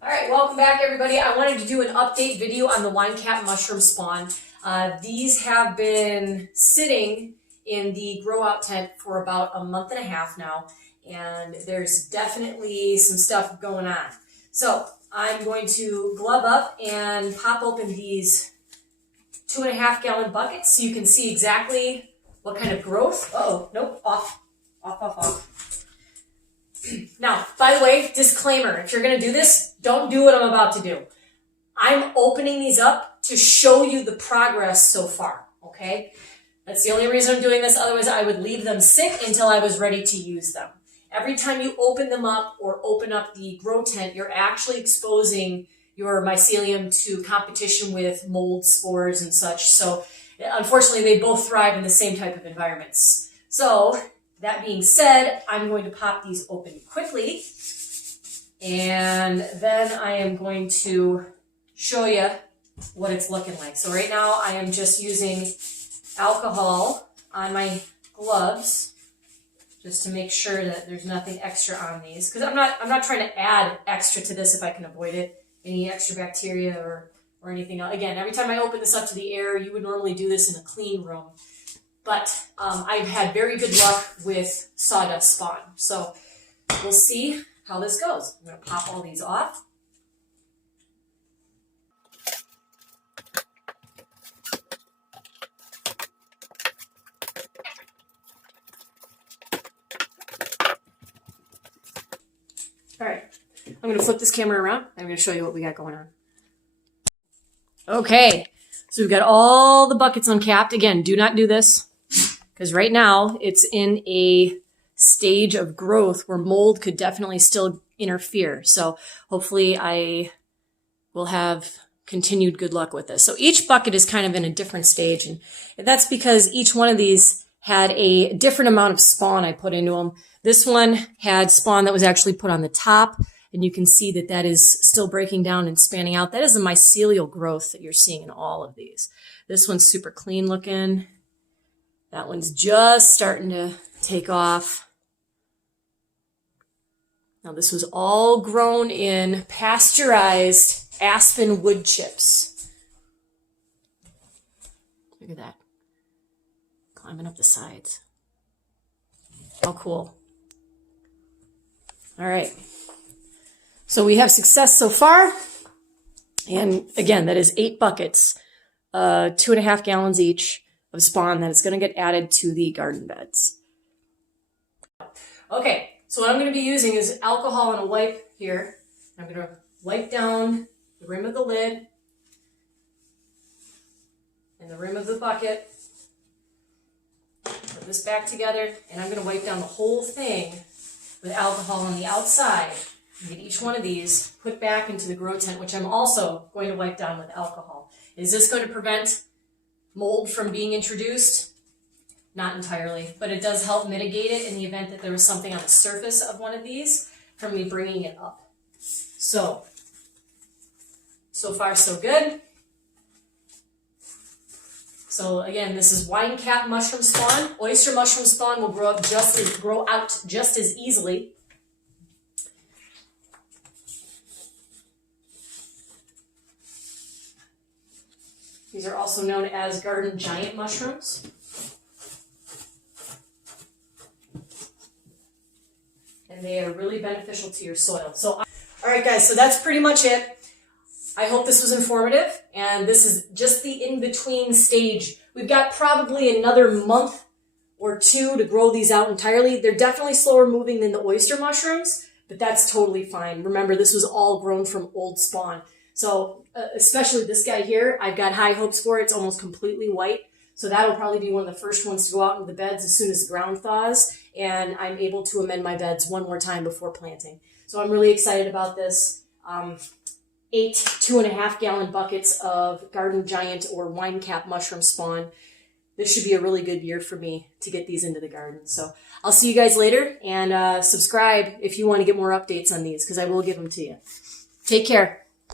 All right, welcome back everybody. I wanted to do an update video on the wine cap mushroom spawn. These have been sitting in the grow out tent for about a month and a half now, and there's definitely some stuff going on. So I'm going to glove up and pop open these 2.5 gallon buckets so you can see exactly what kind of growth. Uh-oh, nope, off. Now, by the way, disclaimer, if you're going to do this, don't do what I'm about to do. I'm opening these up to show you the progress so far, okay? That's the only reason I'm doing this. Otherwise, I would leave them sit until I was ready to use them. Every time you open them up or open up the grow tent, you're actually exposing your mycelium to competition with mold, spores, and such. So, unfortunately, they both thrive in the same type of environments. So, that being said, I'm going to pop these open quickly, and then I am going to show you what it's looking like. So right now I am just using alcohol on my gloves just to make sure that there's nothing extra on these, because I'm not trying to add extra to this if I can avoid it, any extra bacteria or anything else. Again, every time I open this up to the air, you would normally do this in a clean room. But I've had very good luck with sawdust spawn. So we'll see how this goes. I'm going to pop all these off. All right, I'm going to flip this camera around. I'm going to show you what we got going on. Okay, so we've got all the buckets uncapped. Again, do not do this, because right now it's in a stage of growth where mold could definitely still interfere. So hopefully I will have continued good luck with this. So each bucket is kind of in a different stage, and that's because each one of these had a different amount of spawn I put into them. This one had spawn that was actually put on the top, and you can see that that is still breaking down and spanning out. That is the mycelial growth that you're seeing in all of these. This one's super clean looking. That one's just starting to take off. Now this was all grown in pasteurized aspen wood chips. Look at that. Climbing up the sides. How cool. All right. So we have success so far. And again, that is 8 buckets, 2.5 gallons each of spawn that is going to get added to the garden beds. Okay, so what I'm going to be using is alcohol and a wipe here. I'm going to wipe down the rim of the lid and the rim of the bucket. Put this back together, and I'm going to wipe down the whole thing with alcohol on the outside. And get each one of these put back into the grow tent, which I'm also going to wipe down with alcohol. Is this going to prevent mold from being introduced? Not entirely, but it does help mitigate it in the event that there was something on the surface of one of these from me bringing it up. So far so good. So again, this is wine cap mushroom spawn. Oyster mushroom spawn will grow out just as easily. These are also known as garden giant mushrooms. And they are really beneficial to your soil. All right guys, so that's pretty much it. I hope this was informative, and this is just the in-between stage. We've got probably another month or 2 to grow these out entirely. They're definitely slower moving than the oyster mushrooms, but that's totally fine. Remember, this was all grown from old spawn. So especially this guy here, I've got high hopes for it. It's almost completely white. So that'll probably be one of the first ones to go out into the beds as soon as the ground thaws, and I'm able to amend my beds one more time before planting. So I'm really excited about this. 8 2.5 gallon buckets of garden giant or wine cap mushroom spawn. This should be a really good year for me to get these into the garden. So I'll see you guys later, and subscribe if you want to get more updates on these, because I will give them to you. Take care.